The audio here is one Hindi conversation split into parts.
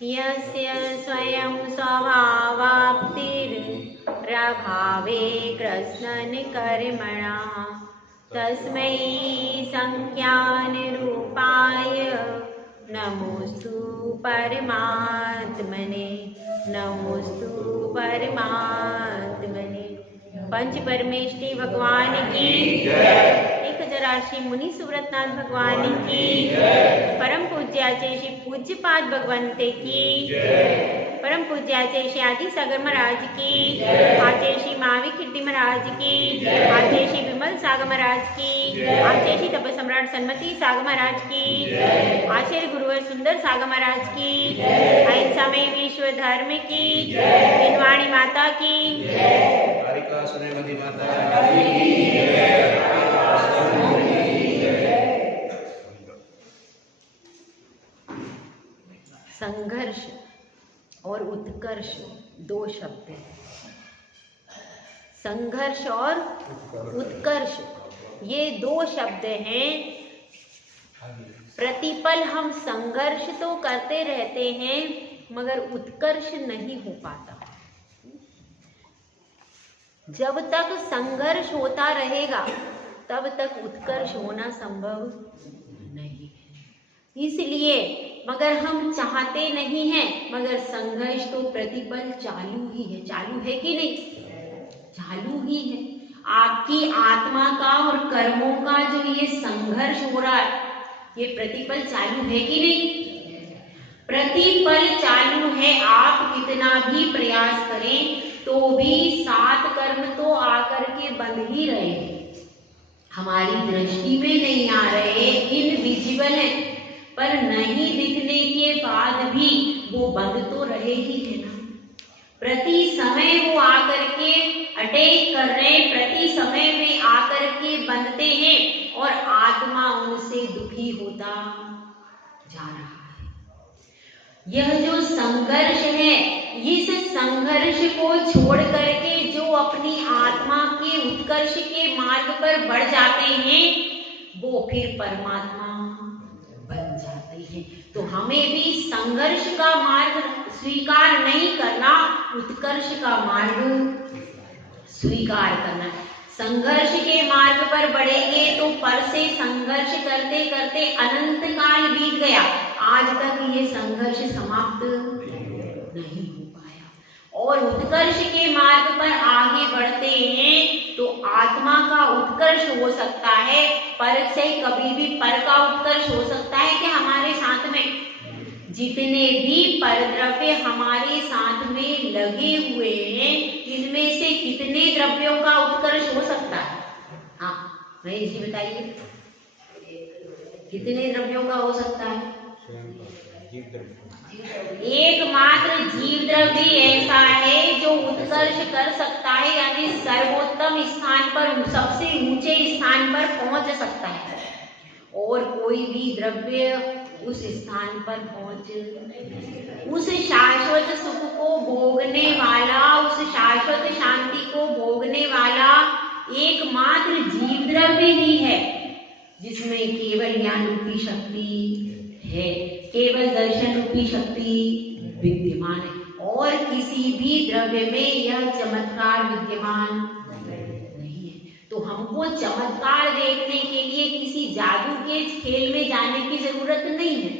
यस्य स्वयं स्वभावाप्तिरभावे कृष्णनिकर्मणा तस्मै संज्ञानरूपाय नमोस्तु परमात्मने, नमोस्तु परमात्मने। पंच परमेष्टि भगवान की जय। 1080 मुनि सुव्रतनाथ भगवान की जय। परम पूज्याचे श्री पूज्यपाद भगवंते की जय। परम पूज्याचे श्री आदि सागर महाराज की जय। आचार्य श्री महावीर कीर्ति महाराज की जय। आचार्य श्री विमल सागर महाराज की जय। आचार्य श्री तप सम्राट सन्मति सागर महाराज की जय। आचार्य गुरुवर सुंदर सागर महाराज की जय। अहिंसा में विश्व धर्म की जय। हिंदवाणी माता की जय। कारिका सुनेमती माता की जय। संघर्ष और उत्कर्ष दो शब्द हैं। संघर्ष और उत्कर्ष ये दो शब्द हैं। प्रतिपल हम संघर्ष तो करते रहते हैं मगर उत्कर्ष नहीं हो पाता। जब तक संघर्ष होता रहेगा तब तक उत्कर्ष होना संभव नहीं है। इसलिए मगर हम चाहते नहीं हैं मगर संघर्ष तो प्रतिपल चालू ही है। चालू है कि नहीं? चालू ही है। आपकी आत्मा का और कर्मों का जो ये संघर्ष हो रहा है ये प्रतिपल चालू है कि नहीं? प्रतिपल चालू है। आप कितना भी प्रयास करें तो भी 7 कर्म तो आकर के बंद ही रहे, हमारी दृष्टि में नहीं आ रहे, इनविजिबल है, पर नहीं दिखने के बाद भी वो बंद तो रहे ही है ना। प्रति समय वो आकर के अटैक कर रहे हैं, प्रति समय में आकर के बंधते हैं और आत्मा उनसे दुखी होता जा रहा है। यह जो संघर्ष है, इस संघर्ष को छोड़ करके जो अपनी आत्मा के उत्कर्ष के मार्ग पर बढ़ जाते हैं वो फिर परमात्मा बन जाते हैं। तो हमें भी संघर्ष का मार्ग स्वीकार नहीं करना, उत्कर्ष का मार्ग स्वीकार करना। संघर्ष के मार्ग पर बढ़ेंगे तो पर से संघर्ष करते करते अनंत काल बीत गया, आज तक ये संघर्ष समाप्त नहीं हो पाया। और उत्कर्ष के मार्ग पर आगे बढ़ते हैं तो आत्मा का उत्कर्ष हो सकता है, पर से कभी भी पर का उत्कर्ष हो सकता है कि हमारे साथ में जितने भी परद्रव्य हमारे साथ में लगे हुए हैं इनमें से कितने द्रव्यों का उत्कर्ष हो सकता है? हाँ महेश जी बताइए, कितने द्रव्यों का हो सकता है? एकमात्र जीव द्रव्य ऐसा है जो उत्कर्ष कर सकता है, यानी सर्वोत्तम स्थान पर, सबसे ऊंचे स्थान पर पहुंच सकता है। और कोई भी द्रव्य उस स्थान पर पहुंच, उस शाश्वत सुख को भोगने वाला, उस शाश्वत शांति को भोगने वाला एकमात्र जीव द्रव्य ही है जिसमें केवल ज्ञान रूपी शक्ति है, केवल दर्शन रूपी शक्ति विद्यमान है। और किसी भी द्रव्य में यह चमत्कार विद्यमान नहीं है। तो हमको चमत्कार देखने के लिए किसी जादू के खेल में जाने की जरूरत नहीं है।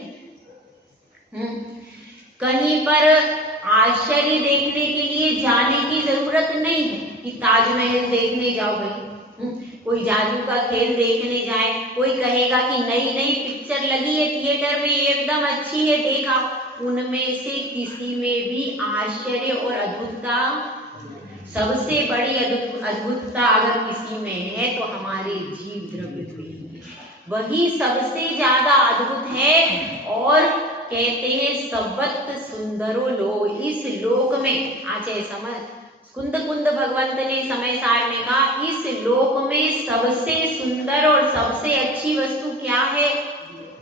कहीं पर आश्चर्य देखने के लिए जाने की जरूरत नहीं है कि ताजमहल देखने जाओ भाई, कोई जादू का खेल देखने जाए, कोई कहेगा कि नई नई पिक्चर लगी है थिएटर में एकदम अच्छी है देखा, उनमें से किसी में भी आश्चर्य और अद्भुतता, सबसे बड़ी अद्भुतता अगर किसी में है तो हमारे जीव द्रव्य में वही सबसे ज्यादा अद्भुत है। और कहते हैं सबत सुंदरो लोक, इस लोक में आचे समझ कुंद कुंद भगवंत ने समय सार में कहा इस लोक में सबसे सुंदर और सबसे अच्छी वस्तु क्या है?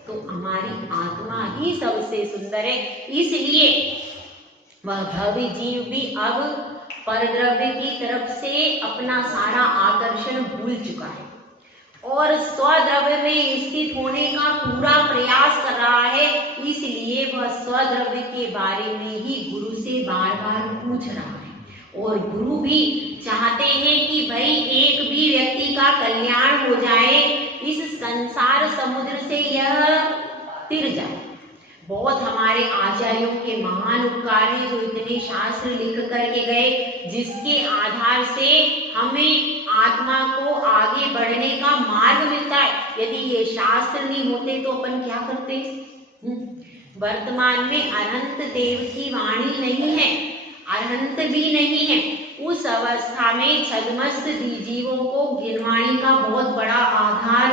तो हमारी आत्मा ही सबसे सुंदर है। इसलिए वह भव्य जीव भी अब परद्रव्य की तरफ से अपना सारा आकर्षण भूल चुका है और स्वद्रव्य में स्थित होने का पूरा प्रयास कर रहा है, इसलिए वह स्वद्रव्य के बारे में ही गुरु से बार बार पूछ रहा है। और गुरु भी चाहते हैं कि भाई एक भी व्यक्ति का कल्याण हो जाए, इस संसार समुद्र से यह तिर जाए। बहुत हमारे आचार्यों के महान उपकार हैं जो इतने शास्त्र लिख करके गए, जिसके आधार से हमें आत्मा को आगे बढ़ने का मार्ग मिलता है। यदि ये शास्त्र नहीं होते तो अपन क्या करते? वर्तमान में अनंत देव की वाणी नहीं है, अनंत भी नहीं है। उस अवस्था में छद्मस्त जीवों को गिनवाणी का बहुत बड़ा आधार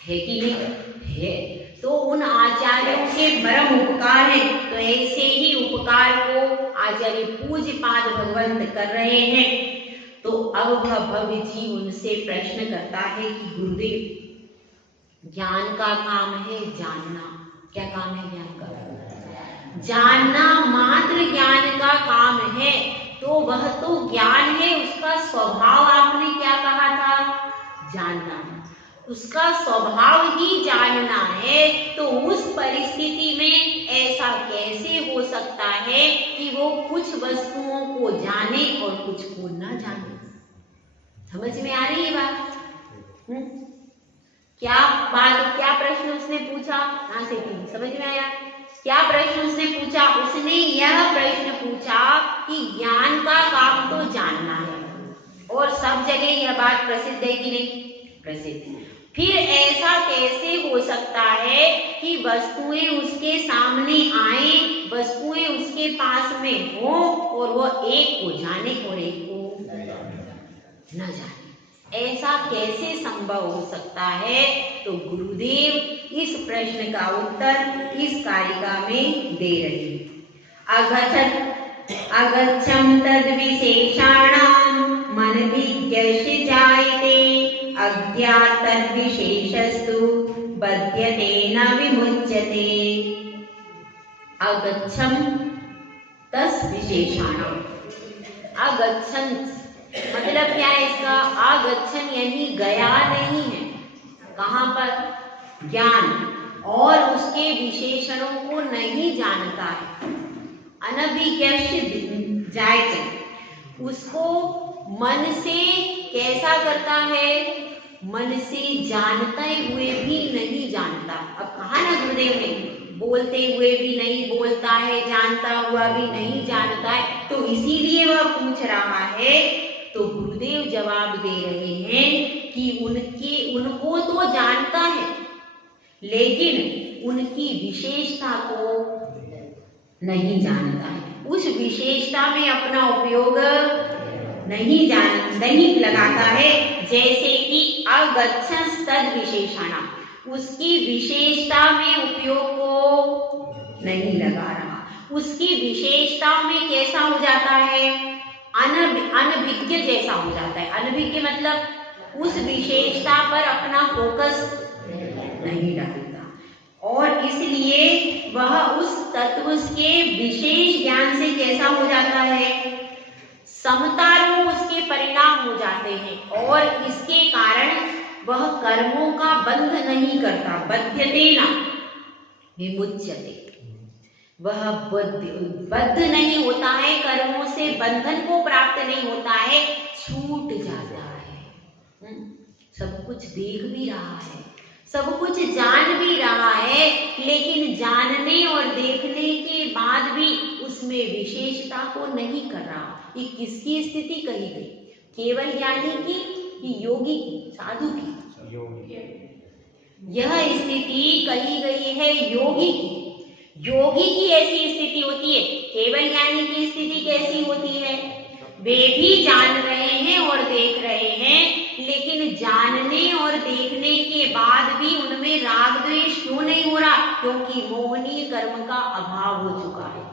है कि नहीं है। तो उन आचार्यों के परम उपकार है, तो ऐसे ही उपकार को आचार्य पूज्य पाद भगवंत कर रहे हैं। तो अब वह भव्य जीव उनसे प्रश्न करता है कि गुरुदेव, ज्ञान का काम है जानना। क्या काम है ज्ञान का? जानना मात्र ज्ञान का काम है। तो वह तो ज्ञान है, उसका स्वभाव आपने क्या कहा था? जानना। उसका स्वभाव ही जानना है। तो उस परिस्थिति में ऐसा कैसे हो सकता है कि वो कुछ वस्तुओं को जाने और कुछ को न जाने? समझ में आ रही है बात? क्या प्रश्न उसने पूछा? कहां से समझ में आया? क्या प्रश्न उसने पूछा? उसने यह प्रश्न पूछा कि ज्ञान का काम तो जानना है, और सब जगह यह बात प्रसिद्ध है कि नहीं? प्रसिद्ध। फिर ऐसा कैसे हो सकता है कि वस्तुएं उसके सामने आए, वस्तुएं उसके पास में हो, और वह एक को जाने और एक को न जाने? ऐसा कैसे संभव हो सकता है? तो गुरुदेव इस प्रश्न का उत्तर इस कारिका में दे रहे हैं। अगच्छं तद विशेषाणां मन विज्ञस्य जायते, अज्ञात तद विशेषस्तु बध्यते न विमुच्यते। अगच्छं तस् विशेषाणां। अगच्छं मतलब क्या है इसका? आगच्छन यानी गया नहीं है। कहां पर? ज्ञान, और उसके विशेषणों को नहीं जानता है। अनभिज्ञस्य जायते, उसको मन से कैसा करता है? मन से जानते हुए भी नहीं जानता। अब कहा ना गुरुदेव ने, बोलते हुए भी नहीं बोलता है, जानता हुआ भी नहीं जानता है, तो इसीलिए वह पूछ रहा है। तो गुरुदेव जवाब दे रहे हैं कि उनको तो जानता है, लेकिन उनकी विशेषता को नहीं जानता है। उस विशेषता में अपना उपयोग नहीं लगाता है। जैसे कि अगच्छन् तद विशेषाणां, उसकी विशेषता में उपयोग को नहीं लगा रहा। उसकी विशेषता में कैसा हो जाता है? अनभिज्ञ जैसा हो जाता है। अनभिज्ञ मतलब उस विशेषता पर अपना फोकस नहीं डालता, और इसलिए वह उस तत्व के विशेष ज्ञान से कैसा हो जाता है? समतारूप उसके परिणाम हो जाते हैं, और इसके कारण वह कर्मों का बंध नहीं करता। बध्यते न विमुच्यते, वह बद्ध नहीं होता है, कर्मों से बंधन को प्राप्त नहीं होता है, छूट जाता है। सब कुछ देख भी रहा है, सब कुछ जान भी रहा है, लेकिन जानने और देखने के बाद भी उसमें विशेषता को नहीं कर रहा। ये किसकी स्थिति कही गई? केवल ज्ञानी की कि योगी की, साधु की? यह स्थिति कही गई है योगी की। योगी की ऐसी स्थिति होती है। केवल ज्ञानी की स्थिति कैसी होती है? वे भी जान रहे हैं और देख रहे हैं, लेकिन जानने और देखने के बाद भी उनमें राग द्वेष क्यों नहीं हो रहा? क्योंकि मोहनीय कर्म का अभाव हो चुका है,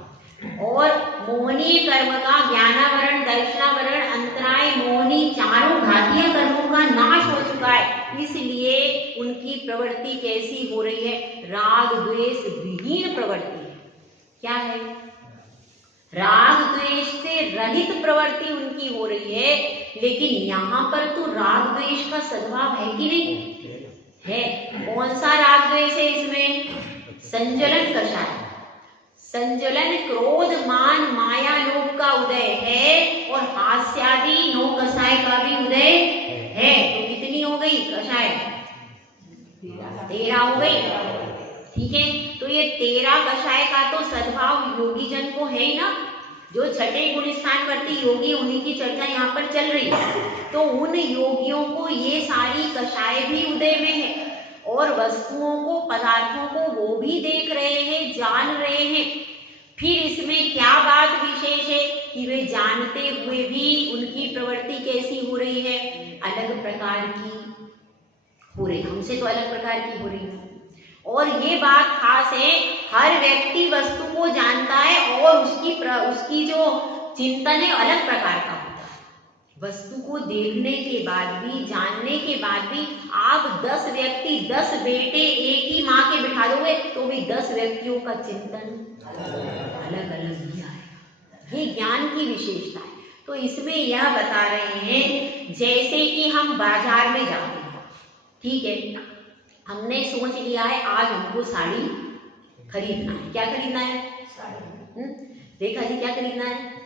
और मोहनीय कर्म का ज्ञानावरण, दर्शनावरण, अंतराय, मोहनी चारों घातीय कर्मों का नाश हो चुका है। इसलिए उनकी प्रवृत्ति कैसी हो रही है? राग द्वेष विहीन प्रवृत्ति है। क्या है? राग द्वेष से रहित प्रवृत्ति उनकी हो रही है, लेकिन यहाँ पर तो राग द्वेष का सद्भाव है कि नहीं है? कौन सा राग द्वेष है इसमें? संजलन कषाय, संजलन क्रोध मान माया लोभ का उदय है और हास्यादि 9 कषाय का भी उदय है। तो कितनी हो गई कषाय? 13 हो गई। ठीक है, तो ये 13 कषाय का तो सद्भाव योगी जन को है ही ना। जो छठे गुण स्थानवर्ती योगी, उन्हीं की चर्चा यहाँ पर चल रही है। तो उन योगियों को ये सारी कषाय भी उदय में है और वस्तुओं को, पदार्थों को वो भी देख रहे हैं, जान रहे हैं। फिर इसमें क्या बात विशेष है कि वे जानते हुए भी उनकी प्रवृत्ति कैसी हो रही है? अलग प्रकार की हो रही, हमसे तो अलग प्रकार की हो रही है। और ये बात खास है, हर व्यक्ति वस्तु को जानता है और उसकी जो चिंतन है अलग प्रकार का होता है। वस्तु को देखने के बाद भी, जानने के बाद भी आप 10 व्यक्ति, 10 बेटे एक ही माँ के बिठा दोगे तो भी 10 व्यक्तियों का चिंतन अलग अलग ही आएगा। ये ज्ञान की विशेषता है। तो इसमें यह बता रहे हैं, जैसे कि हम बाजार में जाते हैं, ठीक है, हमने सोच लिया है आज हमको साड़ी खरीदना है। क्या खरीदना है? रेखा जी क्या खरीदना है?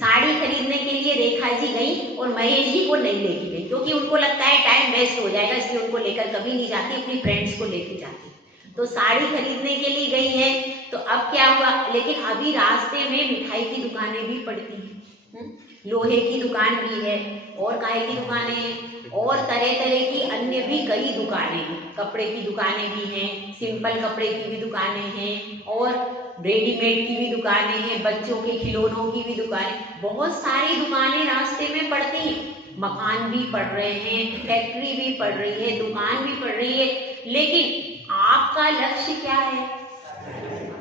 साड़ी खरीदने के लिए रेखा जी गई और महेश जी को नहीं लेके गई, क्योंकि उनको लगता है टाइम वेस्ट हो जाएगा, इसलिए उनको लेकर कभी नहीं जाती, अपनी फ्रेंड्स को लेके जाती। तो साड़ी खरीदने के लिए गई है। तो अब क्या हुआ, लेकिन अभी रास्ते में मिठाई की दुकानें भी पड़ती हैं, लोहे की दुकान भी है और काहे की दुकानें हैं और तरह तरह की अन्य भी कई दुकानें हैं। कपड़े की दुकानें भी हैं, सिंपल कपड़े की भी दुकानें हैं और रेडीमेड की भी दुकानें हैं, बच्चों के खिलौनों की भी दुकानें, बहुत सारी दुकानें रास्ते में पड़ती हैं। मकान भी पड़ रहे हैं, फैक्ट्री भी पड़ रही है, दुकान भी पड़ रही है, लेकिन आपका लक्ष्य क्या है?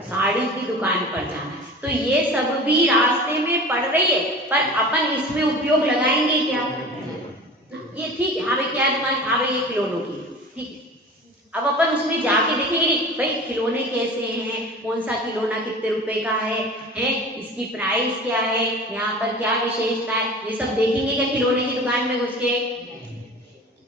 साड़ी की दुकान पर जाना। तो ये सब भी रास्ते में पड़ रही है, पर अपन इसमें उपयोग लगाएंगे क्या? ये ठीक है, हाँ भाई क्या दुकान, हाँ भाई ये खिलौनों की, ठीक है। अब अपन उसमें जाके देखेंगे नहीं भाई खिलौने कैसे हैं, कौन सा खिलौना कितने रुपए का है, इसकी प्राइस क्या है, यहाँ पर क्या विशेषता है, ये सब देखेंगे क्या खिलौने की दुकान में घुस के?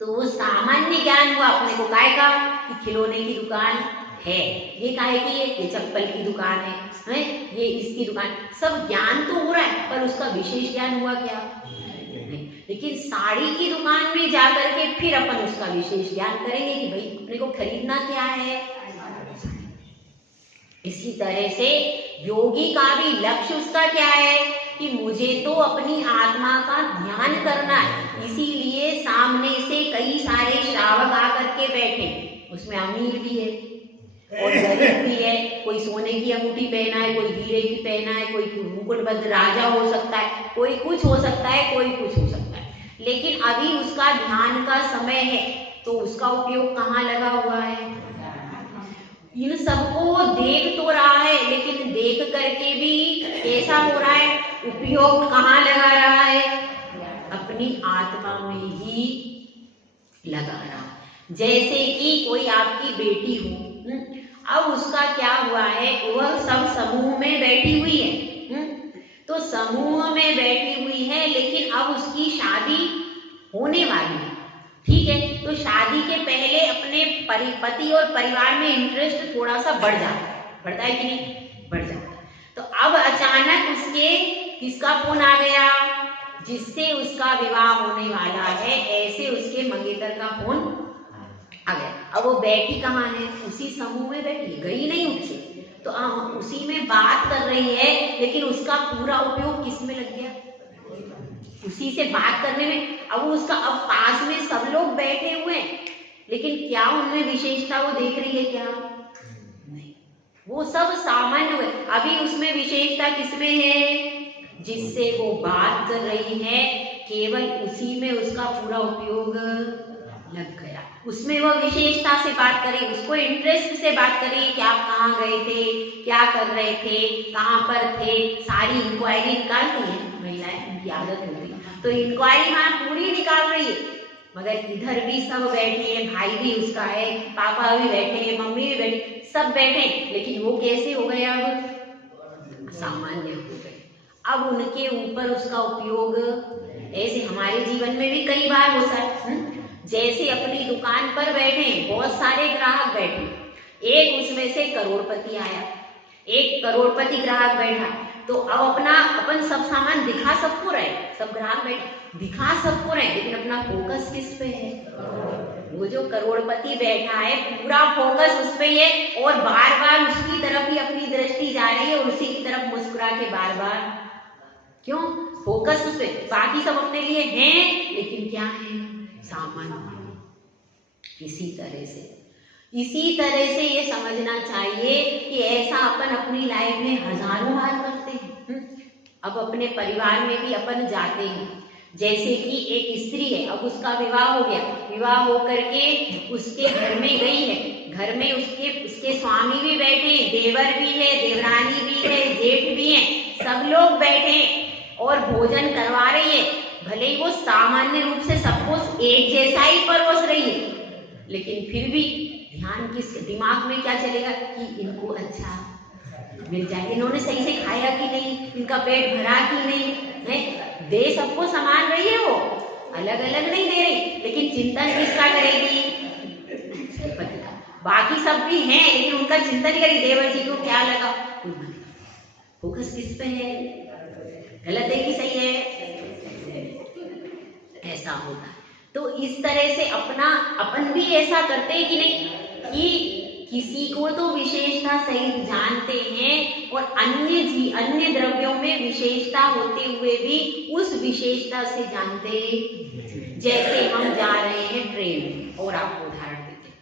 तो वो सामान्य ज्ञान हुआ अपने को काय का कि खिलौने की दुकान है, ये काहे की है, ये चप्पल की दुकान है, ये इसकी दुकान, सब ज्ञान तो हो रहा है, पर उसका विशेष ज्ञान हुआ क्या? नहीं। लेकिन साड़ी की दुकान में जाकर के फिर अपन उसका विशेष ज्ञान करेंगे कि भाई अपने को खरीदना क्या है। इसी तरह से योगी का भी लक्ष्य उसका क्या है कि मुझे तो अपनी आत्मा का ध्यान करना है, इसीलिए सामने से कई सारे श्रावक आकर के बैठे, उसमें अमीर भी है और गरीब भी है, कोई सोने की अंगूठी पहना है, कोई हीरे की पहना है, कोई मुकुटबद्ध राजा हो सकता है, कोई कुछ हो सकता है, कोई कुछ हो सकता है, लेकिन अभी उसका ध्यान का समय है, तो उसका उपयोग कहाँ लगा हुआ है? इन सबको देख तो रहा है, लेकिन देख करके भी कैसा हो रहा है? उपयोग कहाँ लगा रहा है? अपनी आत्मा में ही लगा रहा है। जैसे कि कोई आपकी बेटी हो, अब उसका क्या हुआ है, वह सब समूह में बैठी हुई है, तो समूह में बैठी हुई है, लेकिन अब उसकी शादी होने वाली है, ठीक है। तो शादी के पहले अपने पति और परिवार में इंटरेस्ट थोड़ा सा बढ़ जाता है, बढ़ता है कि नहीं? बढ़ जाता है। तो अब अचानक उसके किसका फोन आ गया? जिससे उसका विवाह होने वाला है, ऐसे उसके मंगेतर का फोन आ गया। अब वो बैठी कहाँ है? उसी समूह में बैठी, गई नहीं उससे, तो उसी में बात कर रही है, लेकिन उसका पूरा उपयोग किस में लग गया? उसी से बात करने में। अब उसका अब पास में सब लोग बैठे हुए हैं, लेकिन क्या उनमें विशेषता वो देख रही है क्या? नहीं, वो सब सामान्य हुए। अभी उसमें विशेषता किसमें है? जिससे वो बात कर रही है, केवल उसी में उसका पूरा उपयोग लग गया। उसमें वो विशेषता से बात करें, उसको इंटरेस्ट से बात करें कि आप कहाँ गए थे, क्या कर रहे थे, कहाँ पर थे, सारी इंक्वायरी निकालती हैं महिलाएं, उनकी आदत होती है, तो इंक्वायरी वहाँ पूरी निकाल रही है। मगर इधर भी सब बैठे हैं, भाई भी उसका है, पापा भी बैठे हैं, मम्मी भी बैठे, सब बैठे, लेकिन वो कैसे हो गए? अब सामान्य हो गए। अब उनके ऊपर उसका उपयोग ऐसे हमारे जीवन में भी कई बार होता है। जैसे अपनी दुकान पर बैठे, बहुत सारे ग्राहक बैठे, एक उसमें से करोड़पति आया, एक करोड़पति ग्राहक बैठा, तो अब अपन सब सामान दिखा सबको रहे, सब ग्राहक बैठे दिखा सबको रहे, लेकिन अपना फोकस किस पे है? वो जो करोड़पति बैठा है पूरा फोकस उस पे है और बार बार उसकी तरफ ही अपनी दृष्टि जा रही है और उसी की तरफ मुस्कुरा के बार बार, क्यों? फोकस उस पे, बाकी सब अपने लिए हैं लेकिन क्या है? सामान। इसी तरह से ये समझना चाहिए कि ऐसा अपन अपनी लाइफ में हजारों बार करते हैं। अब अपने परिवार में भी अपन जाते हैं, जैसे कि एक स्त्री है, अब उसका विवाह हो गया, विवाह होकर के उसके घर में गई है, घर में उसके स्वामी भी बैठे, देवर भी है, देवरानी भी है, जेठ भी है, सब लोग बैठे और भोजन करवा रही है। भले ही वो सामान्य रूप से सबको एक जैसा ही परोस रही है, लेकिन फिर भी ध्यान किसके दिमाग में क्या चलेगा कि इनको अच्छा मिल जाए, इन्होंने सही से खाया कि नहीं, इनका पेट भरा कि नहीं है। दे सबको समान रही है, वो अलग अलग नहीं दे रही, लेकिन चिंतन किसका करेगी? पति का। बाकी सब भी हैं लेकिन उनका चिंतन करेगी, देवर जी को क्या लगा, कोई मतलब। फोकस किस पे है? गलत है कि सही है? ऐसा होता है। तो इस तरह से अपन भी ऐसा करते हैं कि नहीं, कि किसी को तो विशेषता सहित जानते हैं और अन्य द्रव्यों में विशेषता होते हुए भी उस विशेषता से जानते। जैसे हम जा रहे हैं ट्रेन में, और आपको उदाहरण देते हैं,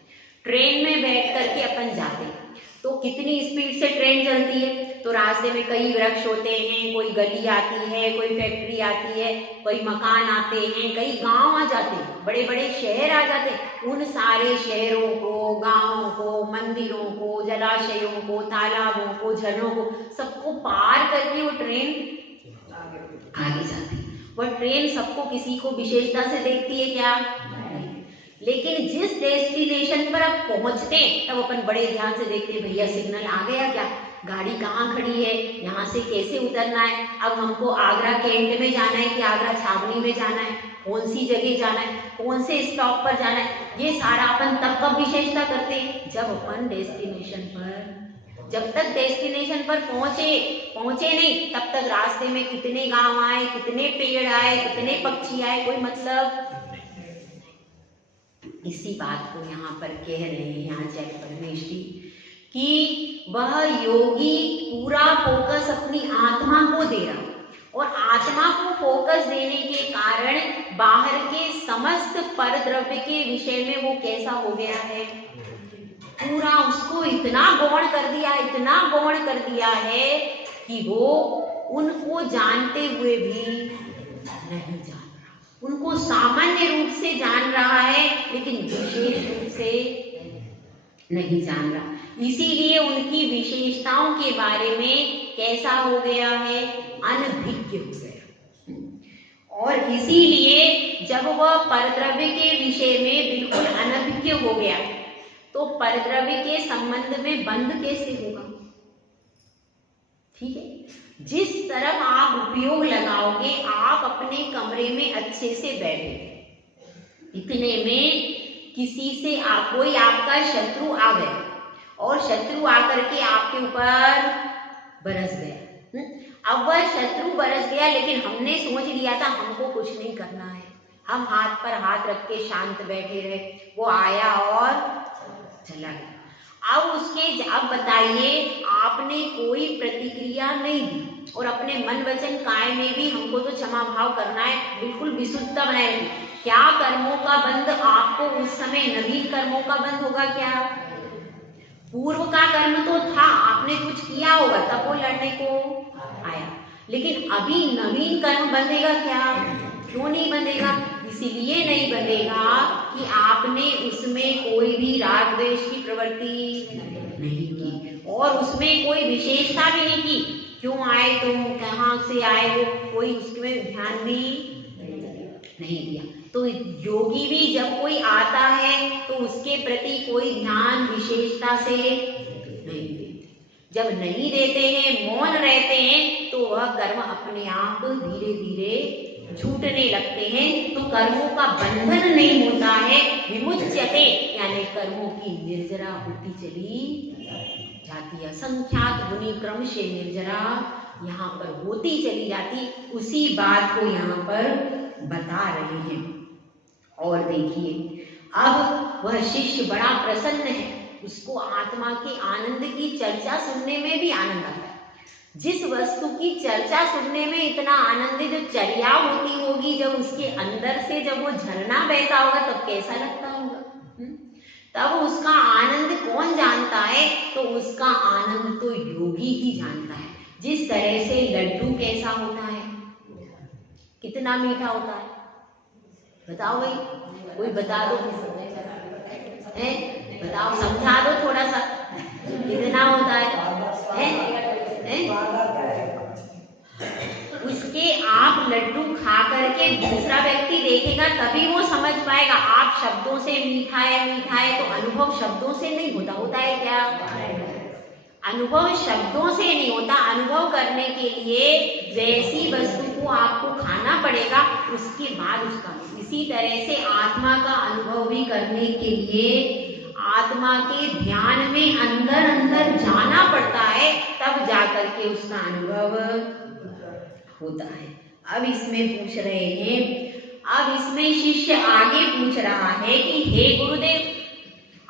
ट्रेन में बैठ करके अपन जाते हैं तो कितनी स्पीड से ट्रेन चलती है, तो रास्ते में कई वृक्ष होते हैं, कोई गली आती है, कोई फैक्ट्री आती है, कोई मकान आते हैं, कई गांव आ जाते हैं, बड़े बड़े शहर आ जाते हैं। उन सारे शहरों को, गांवों को, मंदिरों को, जलाशयों को, तालाबों को, झरनों को, सबको पार करके वो ट्रेन आगे जाती है। वह ट्रेन सबको, किसी को विशेषता से देखती है क्या? लेकिन जिस डेस्टिनेशन पर आप पहुंचते हैं तब अपन बड़े ध्यान से देखते हैं, भैया सिग्नल आ गया क्या, गाड़ी कहाँ खड़ी है, यहाँ से कैसे उतरना है, अब हमको आगरा कैंट में जाना है कि आगरा छावनी में जाना है, कौन सी जगह जाना है, कौन से स्टॉप पर जाना है, ये सारा अपन तब कब विशेषता करते हैं? जब अपन डेस्टिनेशन पर, जब तक डेस्टिनेशन पर पहुंचे नहीं तब तक रास्ते में कितने गांव आए, कितने पेड़ आए, कितने पक्षी आए, कोई मतलब। इसी बात को यहाँ पर कह रहे हैं आचार्य परमेश जी कि वह योगी पूरा फोकस अपनी आत्मा को दे रहा, और आत्मा को फोकस देने के कारण बाहर के समस्त परद्रव्य के विषय में वो कैसा हो गया है, पूरा उसको इतना गौण कर दिया है कि वो उनको जानते हुए भी नहीं जान, उनको सामान्य रूप से जान रहा है लेकिन विशेष रूप से नहीं जान रहा। इसीलिए उनकी विशेषताओं के बारे में कैसा हो गया है, अनभिज्ञ हो गया। और इसीलिए जब वह परद्रव्य के विषय में बिल्कुल अनभिज्ञ हो गया तो परद्रव्य के संबंध में बंध कैसे होगा? ठीक है, जिस तरफ आप उपयोग लगाओगे, आप अपने कमरे में अच्छे से बैठे, इतने में किसी से कोई आपका शत्रु आ गया और शत्रु आकर के आपके ऊपर बरस गया। अब वह शत्रु बरस गया लेकिन हमने सोच लिया था हमको कुछ नहीं करना है, हम हाथ पर हाथ रख के शांत बैठे रहे, वो आया और चला गया। अब बताइए, आपने कोई प्रतिक्रिया नहीं दी और अपने मन वचन काय में भी हमको तो क्षमा भाव करना है, बिल्कुल विशुद्धता बनाए रखी। क्या कर्मों का बंध आपको उस समय नवीन कर्मों का बंध होगा क्या? पूर्व का कर्म तो था, आपने कुछ किया होगा तब वो लड़ने को आया, लेकिन अभी नवीन कर्म बंधेगा क्या? क्यों नहीं बंधेगा? इसीलिए नहीं बंधेगा कि आपने उसमें कोई भी राग द्वेष की प्रवृत्ति नहीं की और उसमें कोई विशेषता भी नहीं की। क्यों आए तुम, कहाँ से आए हो, कोई उसमें ध्यान भी नहीं दिया। तो योगी भी जब कोई आता है तो उसके प्रति कोई ध्यान विशेषता से नहीं देते। जब नहीं देते हैं, मौन रहते हैं, तो वह कर्म अपने आप धीरे धीरे छूटने लगते हैं तो कर्मों का बंधन नहीं होता है, विमुच्यते यानी कर्मों की निर्जरा होती चली जाती है। असंख्यात गुनी क्रम से निर्जरा यहाँ पर होती चली जाती, उसी बात को यहाँ पर बता रहे हैं। और देखिए अब वह शिष्य बड़ा प्रसन्न है, उसको आत्मा के आनंद की चर्चा सुनने में भी आनंद आता है। जिस वस्तु की चर्चा सुनने में इतना आनंद, जो चर्या होती होगी, जब उसके अंदर से जब वो झरना बहता होगा तब कैसा लगता होगा। तब उसका आनंद कौन जानता है, तो उसका आनंद तो योगी ही जानता है। जिस तरह से लड्डू कैसा होता है, कितना मीठा होता है, बताओ भाई, कोई बता दो, बताओ, समझा दो थोड़ा सा, कितना होता है? उसके आप लड्डू खा करके दूसरा व्यक्ति देखेगा तभी वो समझ पाएगा। आप शब्दों से मीठा है तो अनुभव शब्दों से नहीं होता, होता है क्या? अनुभव शब्दों से नहीं होता। अनुभव करने के लिए वैसी वस्तु को आपको खाना पड़ेगा, उसके बाद उसका। इसी तरह से आत्मा का अनुभव भी करने के लिए आत्मा के ध्यान में अंदर अंदर जाना पड़ता है, तब जाकर के उसका अनुभव होता है। अब इसमें पूछ रहे हैं, अब इसमें शिष्य आगे पूछ रहा है कि हे गुरुदेव,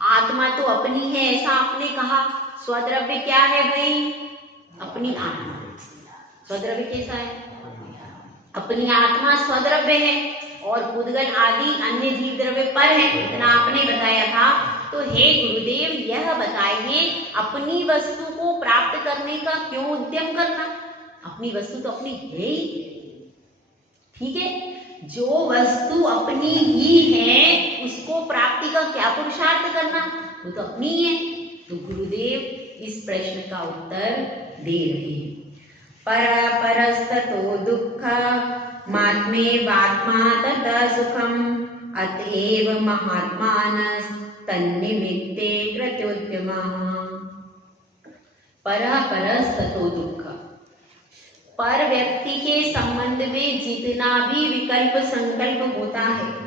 आत्मा तो अपनी है ऐसा आपने कहा, स्वद्रव्य क्या है भाई? अपनी आत्मा। स्वद्रव्य कैसा है? अपनी आत्मा स्वद्रव्य है और पुद्गल आदि अन्य जीव द्रव्य पर है, इतना आपने बताया था। तो हे गुरुदेव, यह बताइए अपनी वस्तु को प्राप्त करने का क्यों उद्यम करना? अपनी वस्तु तो अपनी है ही, ठीक है। जो वस्तु अपनी ही है उसको प्राप्ति का क्या पुरुषार्थ करना, वो तो अपनी है। तो गुरुदेव इस प्रश्न का उत्तर दे रहे हैं। परस्ततो दुःख मात्मेवात्मा ततः सुखम अतएव महात्मानस् तन्निमित्ते कृत्योद्यमः। परस्ततो दुःख, पर व्यक्ति के संबंध में जितना भी विकल्प संकल्प होता है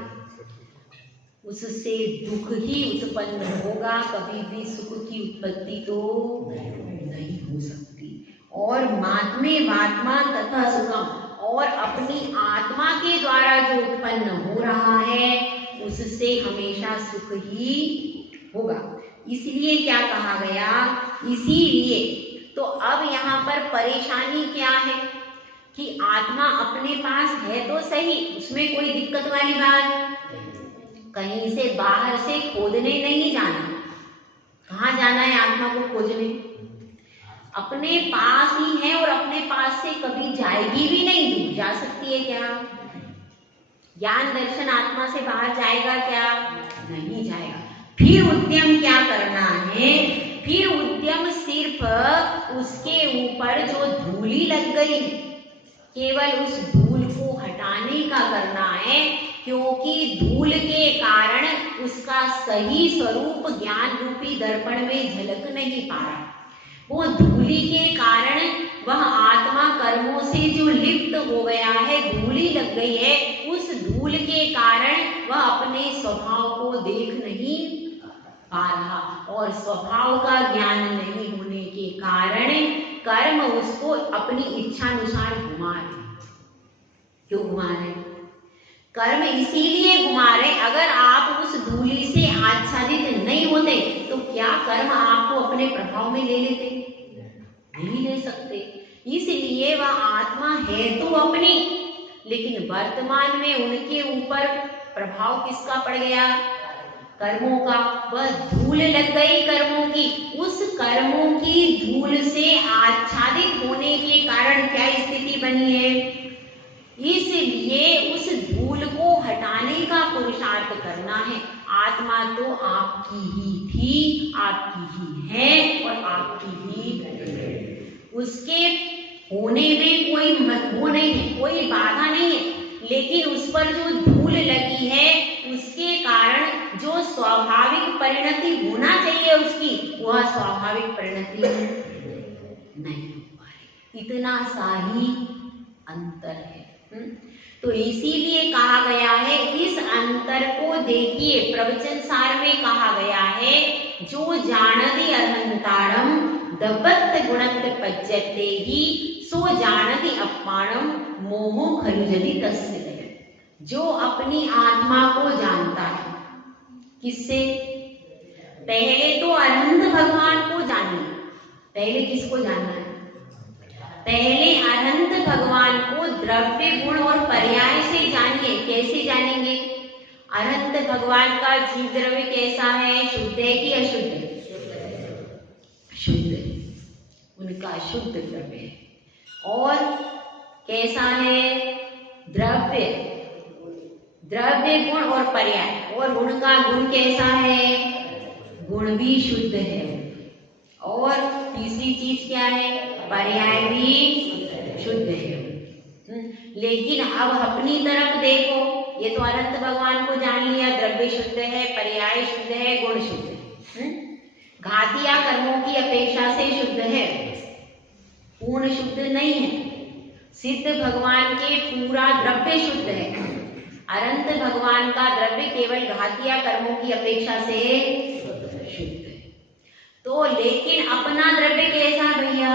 उससे दुख ही उत्पन्न होगा, कभी भी सुख की उत्पत्ति तो नहीं हो सकती। और मात्मा तथा सुखम, और अपनी आत्मा के द्वारा जो उत्पन्न हो रहा है उससे हमेशा सुख ही होगा। इसलिए क्या कहा गया? इसीलिए तो अब यहाँ पर परेशानी क्या है कि आत्मा अपने पास है तो सही, उसमें कोई दिक्कत वाली बात, कहीं से बाहर से खोजने नहीं जाना। कहाँ जाना है आत्मा को खोजने? अपने पास ही है और अपने पास से कभी जाएगी भी नहीं, दूर जा सकती है क्या? ज्ञान दर्शन आत्मा से बाहर जाएगा क्या? नहीं जाएगा। फिर उद्यम क्या करना है? फिर उद्यम सिर्फ उसके ऊपर जो धूली लग गई केवल उस धूल को हटाने का करना है, क्योंकि धूल के कारण उसका सही स्वरूप ज्ञान रूपी दर्पण में झलक नहीं पा रहा। वो धूली के कारण वह आत्मा कर्मों से जो लिप्त हो गया है, धूली लग गई है, उस धूल के कारण वह अपने स्वभाव को देख नहीं पा रहा और स्वभाव का ज्ञान नहीं होने के कारण कर्म उसको अपनी इच्छानुसार घुमा रहे। क्यों घुमा रहे? कर्म इसीलिए घुमा रहे, अगर आप उस धूली से आच्छादित नहीं होते तो क्या कर्म आपको अपने प्रभाव में ले लेते? नहीं ले सकते। इसलिए वह आत्मा है तो अपनी, लेकिन वर्तमान में उनके ऊपर प्रभाव किसका पड़ गया? कर्मों का। वह धूल लग गई कर्मों की, उस कर्मों की धूल से आच्छादित होने के कारण क्या स्थिति बनी है? इसलिए उस धूल को हटाने का पुरुषार्थ करना है। आत्मा तो आपकी ही थी, आपकी ही है और आपकी ही है। उसके होने में कोई वो नहीं है, कोई बाधा नहीं है, लेकिन उस पर जो धूल लगी है उसके कारण जो स्वाभाविक परिणति होना चाहिए उसकी, वह स्वाभाविक परिणति नहीं हो पा रही। इतना सा ही अंतर है। तो इसीलिए कहा गया है, इस अंतर को देखिए, प्रवचन सार में कहा गया है, जो जानति अरहंतारम दबत्त गुणत पज्यते ही सो जानति अपमानम मोहो खलु जदि तस्य लय। जो अपनी आत्मा को जानता है, किससे? पहले तो अरहंत भगवान को जानिए। पहले किसको जानना है? पहले अनंत भगवान को द्रव्य गुण और पर्याय से जानिए। कैसे जानेंगे? अनंत भगवान का जीव द्रव्य कैसा है? शुद्ध है कि अशुद्ध? शुद्ध। उनका शुद्ध द्रव्य है। और कैसा है? द्रव्य, द्रव्य गुण और पर्याय। और गुण का गुण कैसा है? गुण भी शुद्ध है। और तीसरी चीज क्या है? पर्याय भी शुद्ध है। लेकिन अब अपनी तरफ देखो, ये तो अनंत भगवान को जान लिया, द्रव्य शुद्ध है, पर्याय शुद्ध है, गुण शुद्ध है, घातिया कर्मों की अपेक्षा से शुद्ध है, पूर्ण शुद्ध नहीं है। सिद्ध भगवान के पूरा द्रव्य शुद्ध है, अनंत भगवान का द्रव्य केवल घातिया कर्मों की अपेक्षा से शुद्ध है। तो लेकिन अपना द्रव्य कैसा भैया?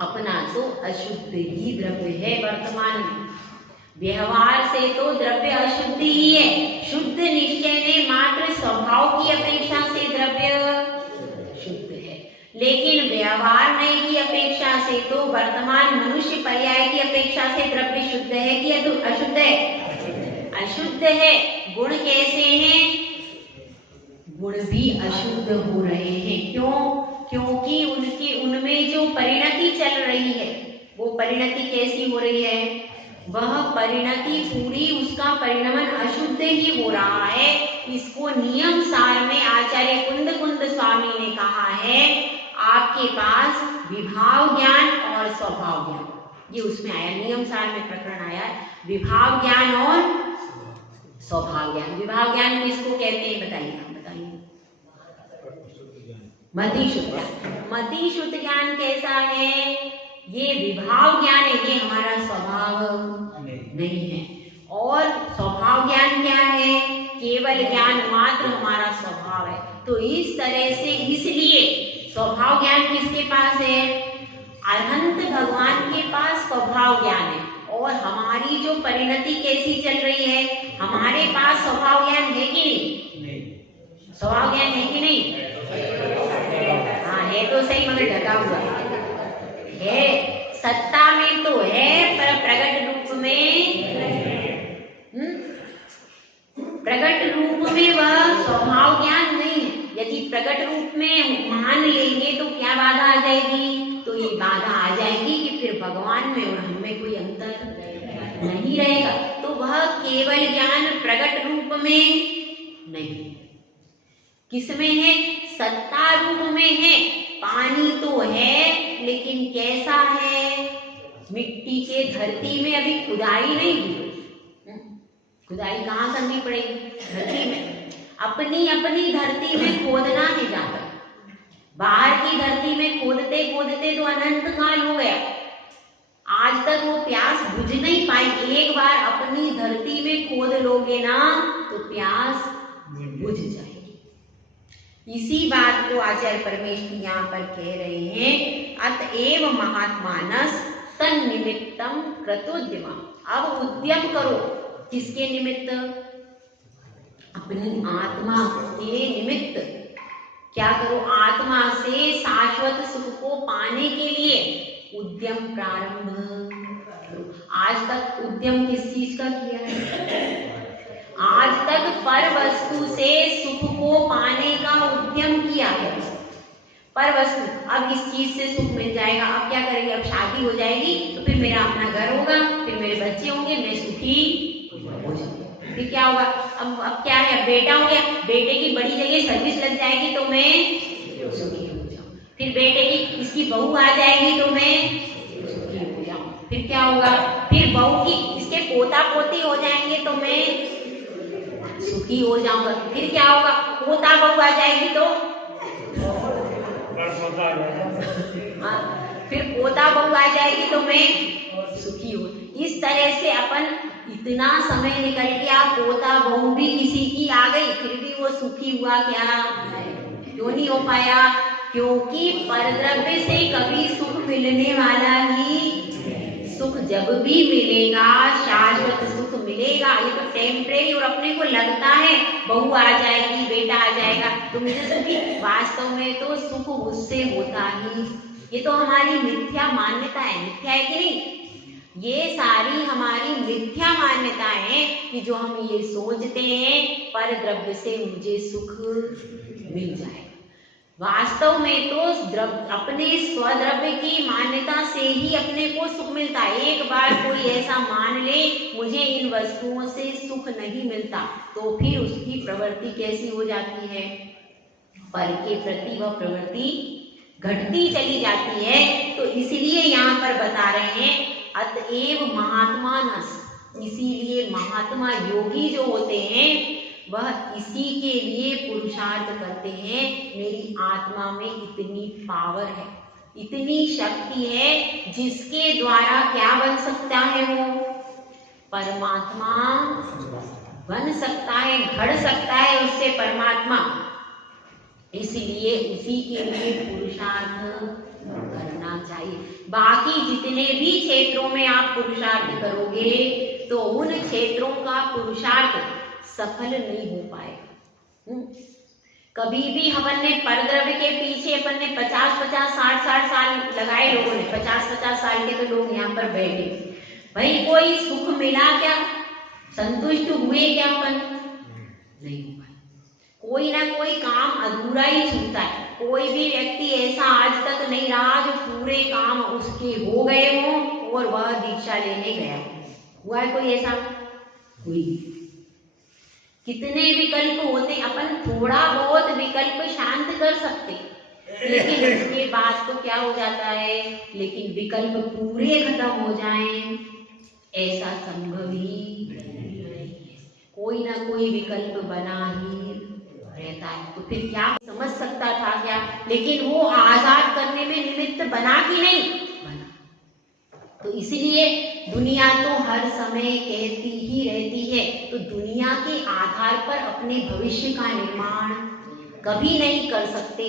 अपना तो अशुद्ध ही द्रव्य है वर्तमान में। व्यवहार से तो द्रव्य अशुद्ध ही है। शुद्ध निश्चय ने मात्र स्वभाव की अपेक्षा से द्रव्य शुद्ध है, लेकिन व्यवहार नहीं की अपेक्षा से तो वर्तमान मनुष्य पर्याय की अपेक्षा से द्रव्य शुद्ध है कि अशुद्ध है? अशुद्ध है। गुण कैसे हैं? गुण भी अशुद्ध हो रहे हैं। क्यों? क्योंकि उनमें जो परिणति चल रही है, वो परिणति कैसी हो रही है? वह परिणति पूरी, उसका परिणमन अशुद्ध ही हो रहा है। इसको नियम सार में आचार्य कुंद स्वामी ने कहा है, आपके पास विभाव ज्ञान और स्वभाव ज्ञान, ये उसमें आया, नियम सार में प्रकरण आया, विभाव ज्ञान और स्वभाव ज्ञान। विभाव ज्ञान किसको कहते हैं? बताइए। मति शुद्ध ज्ञान। मति शुद्ध ज्ञान कैसा है? ये विभाव ज्ञान है, ये हमारा स्वभाव नहीं है। और स्वभाव ज्ञान क्या है? केवल ज्ञान मात्र हमारा स्वभाव है। तो इस तरह से, इसलिए स्वभाव ज्ञान किसके पास है? अनंत भगवान के पास स्वभाव ज्ञान है। और हमारी जो परिणति कैसी चल रही है, हमारे पास स्वभाव ज्ञान है कि नहीं? स्वभाव ज्ञान है कि नहीं? हाँ, है तो सही, मगर ढका हुआ है। सत्ता में तो है, पर प्रकट रूप में, प्रकट रूप में वह स्वभाव ज्ञान नहीं है। यदि प्रकट रूप में मान लेंगे तो क्या बाधा आ जाएगी? तो ये बाधा आ जाएगी कि फिर भगवान में और हम में कोई अंतर नहीं रहेगा। तो वह केवल ज्ञान प्रकट रूप में नहीं, किसमें है? सत्ता रूप में है। पानी तो है, लेकिन कैसा है? मिट्टी के धरती में अभी खुदाई नहीं हुई। खुदाई कहाँ करनी पड़ेगी? धरती में। अपनी अपनी धरती में खोदना है जाकर। बाहर की धरती में खोदते खोदते तो अनंत काल हो गया, आज तक वो प्यास बुझ नहीं पाई। एक बार अपनी धरती में खोद लोगे ना तो प्यास बुझ जाएगी। इसी बात को आचार्य परमेश्वर यहाँ पर कह रहे हैं, अतएव महात्मानस तन्निमित्तम क्रतोद्यमम्। अब उद्यम करो, किसके निमित्त? अपनी आत्मा के निमित्त। क्या करो? आत्मा से शाश्वत सुख को पाने के लिए उद्यम प्रारंभ करो। आज तक उद्यम किस चीज का किया है? आज तक पर वस्तु से सुख को पाने का उद्यम किया है। पर वस्तु, अब इस चीज से सुख मिल जाएगा, अब क्या करेंगे? अब शादी हो जाएगी तो फिर मेरा अपना घर होगा, फिर मेरे बच्चे होंगे, मैं सुखी हो जाऊंगी। फिर क्या होगा? अब क्या है? बेटा हो गया, बेटे की बड़ी जगह सर्विस लग जाएगी तो मैं सुखी हो जाऊं। फिर बेटे की इसकी बहू आ जाएगी तो मैं सुखी हो जाऊं। फिर क्या होगा? फिर बहू की इसके पोता पोती हो जाएंगे तो मैं सुखी हो जाऊंगा। फिर क्या होगा? पोता बहू आ जाएगी तो फिर पोता बहू आ जाएगी तो मैं सुखी हो। इस तरह से अपन इतना समय निकल गया, पोता बहू भी किसी की आ गई, फिर भी वो सुखी हुआ क्या? क्यों नहीं हो पाया? क्योंकि परद्रव्य से कभी सुख मिलने वाला ही, सुख जब भी मिलेगा शाश्वत सुख मिलेगा। ये तो टेम्परेरी, और अपने को लगता है बहू आ जाएगी, बेटा आ जाएगा तो मुझे सुखी, वास्तव में तो सुख उससे होता ही। ये तो हमारी मिथ्या मान्यता है, मिथ्या है कि नहीं? ये सारी हमारी मिथ्या मान्यताएं हैं कि जो हम ये सोचते हैं पर द्रव्य से मुझे सुख मिल जाएगा। वास्तव में तो अपने स्वद्रव्य की मान्यता से ही अपने को सुख मिलता है। एक बार कोई ऐसा मान ले मुझे इन वस्तुओं से सुख नहीं मिलता, तो फिर उसकी प्रवृत्ति कैसी हो जाती है? पर के प्रति वह प्रवृत्ति घटती चली जाती है। तो इसलिए यहाँ पर बता रहे हैं अतएव महात्मानस, इसीलिए महात्मा योगी जो होते हैं वह इसी के लिए पुरुषार्थ करते हैं। मेरी आत्मा में इतनी पावर है, इतनी शक्ति है जिसके द्वारा क्या बन सकता है? वो परमात्मा बन सकता है, घड़ सकता है उससे परमात्मा। इसलिए उसी के लिए पुरुषार्थ करना चाहिए। बाकी जितने भी क्षेत्रों में आप पुरुषार्थ करोगे तो उन क्षेत्रों का पुरुषार्थ सफल नहीं हो पाएगा। कभी भी अपन ने परद्रव्य के पीछे अपन ने 50-50, 60-60 साल लगाए, लोगों ने 50-50 साल के तो लोग यहाँ पर बैठे, भाई कोई सुख मिला क्या? संतुष्ट हुए क्या? अपन नहीं हो पाए। कोई ना कोई काम अधूरा ही छूटता है। कोई भी व्यक्ति ऐसा आज तक नहीं रहा जो पूरे काम उसके हो गए हों और वह दीक्षा लेने गया। हुआ है कोई ऐसा? कोई। कितने विकल्प होते, अपन थोड़ा बहुत विकल्प शांत कर सकते, लेकिन उसके बाद तो क्या हो जाता है? लेकिन विकल्प पूरे खत्म हो जाएं ऐसा संभव ही नहीं है। कोई ना कोई विकल्प बना ही रहता है। तो फिर क्या समझ सकता था क्या? लेकिन वो आजाद करने में निमित्त बना कि नहीं बना। तो इसलिए दुनिया तो हर समय कहती ही रहती है, तो दुनिया के आधार पर अपने भविष्य का निर्माण कभी नहीं कर सकते।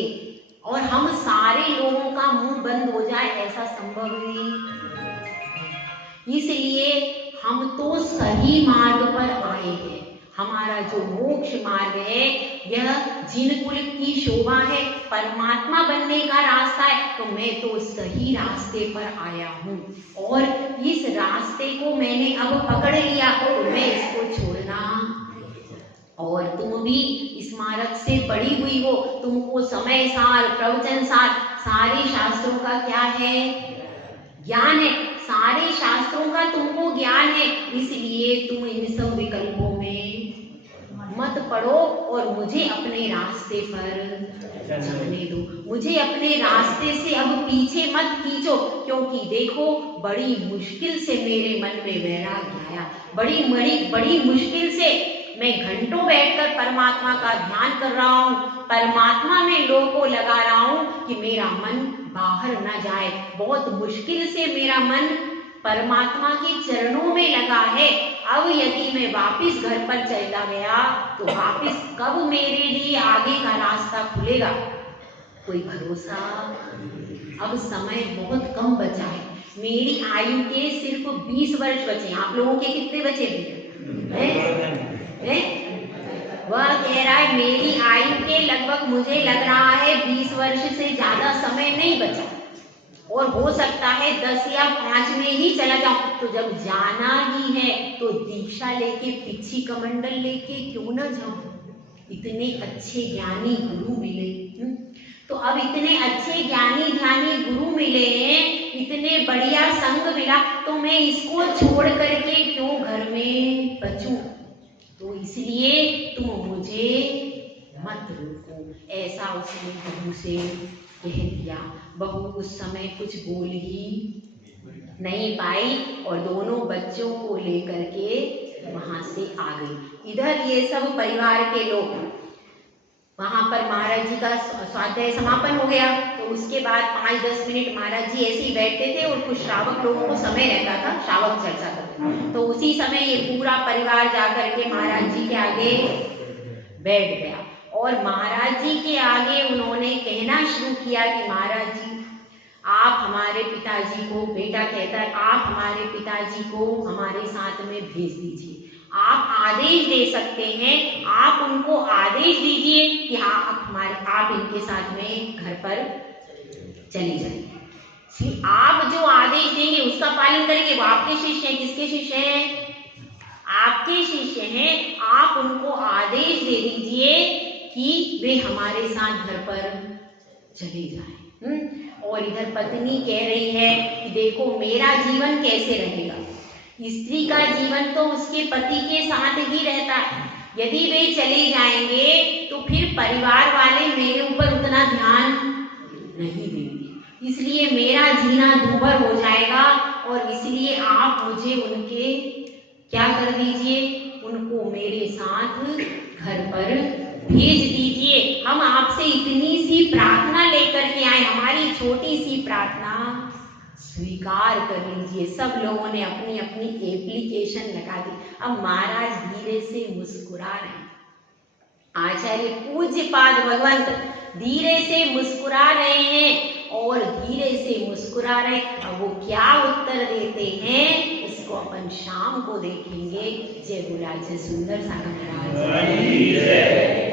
और हम सारे लोगों का मुंह बंद हो जाए ऐसा संभव नहीं। इसलिए हम तो सही मार्ग पर आए हैं। हमारा जो मोक्ष मार्ग है यह जिन कुल की शोभा है, परमात्मा बनने का रास्ता है। तो मैं तो सही रास्ते पर आया हूँ और इस रास्ते को मैंने अब पकड़ लिया, तो मैं इसको छोड़ना। और तुम भी स्मारक से बड़ी हुई हो, तुमको समय सार, प्रवचन सार, सारे शास्त्रों का क्या है? ज्ञान है। सारे शास्त्रों का तुमको ज्ञान है, इसलिए तुम इन सब विकल्पों में मत पड़ो और मुझे अपने रास्ते पर जाने दो। मुझे अपने रास्ते से अब पीछे मत खींचो, क्योंकि देखो बड़ी मुश्किल से मेरे मन में वैराग्य आया। बड़ी मुश्किल से मैं घंटों बैठकर परमात्मा का ध्यान कर रहा हूँ, परमात्मा में लोगों को लगा रहा हूँ कि मेरा मन बाहर न जाए। बहुत मुश्किल से मेरा मन परमात्मा के चरणों में लगा है। अब यदि मैं वापिस घर पर चला गया तो वापिस कब मेरे लिए आगे का रास्ता खुलेगा, कोई भरोसा। अब समय बहुत कम बचा है। मेरी आयु के सिर्फ 20 वर्ष बचे। आप लोगों के कितने बचे हैं? वह कह रहा है मेरी आयु के लगभग मुझे लग रहा है 20 वर्ष से ज्यादा समय नहीं बचा, और हो सकता है 10 या 5 में ही चला जाऊं। तो जब जाना ही है तो दीक्षा लेके, पिछी कमंडल लेके क्यों ना जाऊं? इतने अच्छे ज्ञानी गुरु मिले। तो अब इतने अच्छे ज्ञानी ध्यानी गुरु मिले हैं, इतने बढ़िया संग मिला, तो मैं इसको छोड़ करके क्यों घर में बचूं? तो इसलिए तुम मुझे मत रोको, ऐसा उसने बहू से कह दिया। बहू उस समय कुछ बोल ही नहीं पाई और दोनों बच्चों को लेकर के वहां से आ गई। इधर ये सब परिवार के लोग, वहां पर महाराज जी का स्वाध्याय समापन हो गया, तो उसके बाद 5-10 मिनट महाराज जी ऐसे ही बैठते थे और कुछ श्रावक लोगों को समय रहता था, श्रावक चर्चा करते, तो उसी समय ये पूरा परिवार जाकर के महाराज जी के आगे बैठ गया और महाराज जी के आगे उन्होंने कहना शुरू किया कि महाराज जी आप हमारे पिताजी को, बेटा कहता है आप हमारे पिताजी को हमारे साथ में भेज दीजिए, आप आदेश दे सकते हैं, आप उनको आदेश दीजिए कि हाँ आप इनके साथ में घर पर चले जाइए। आप जो आदेश देंगे उसका पालन करेंगे, वो आपके शिष्य हैं। किसके शिष्य हैं? आपके शिष्य हैं। आप उनको आदेश दे दीजिए कि वे हमारे साथ घर पर चले जाएं। और इधर पत्नी कह रही है कि देखो मेरा जीवन कैसे रहेगा, स्त्री का जीवन तो उसके पति के साथ ही रहता है, यदि वे चले जाएंगे तो फिर परिवार वाले मेरे ऊपर उतना ध्यान नहीं देंगे, इसलिए मेरा जीना दूभर हो जाएगा और इसलिए आप मुझे उनके क्या कर दीजिए, उनको मेरे साथ घर पर भेज दीजिए। हम आपसे इतनी सी प्रार्थना लेकर के आए, हमारी छोटी सी प्रार्थना स्वीकार कर लीजिए। सब लोगों ने अपनी अपनी एप्लीकेशन लगा दी। अब महाराज धीरे से मुस्कुरा रहे हैं, आचार्य पूज्यपाद भगवंत धीरे से मुस्कुरा रहे हैं और धीरे से मुस्कुरा रहे। अब वो क्या उत्तर देते हैं इसको अपन शाम को देखेंगे। जय गुरु, जय सुंदर सागर महाराज।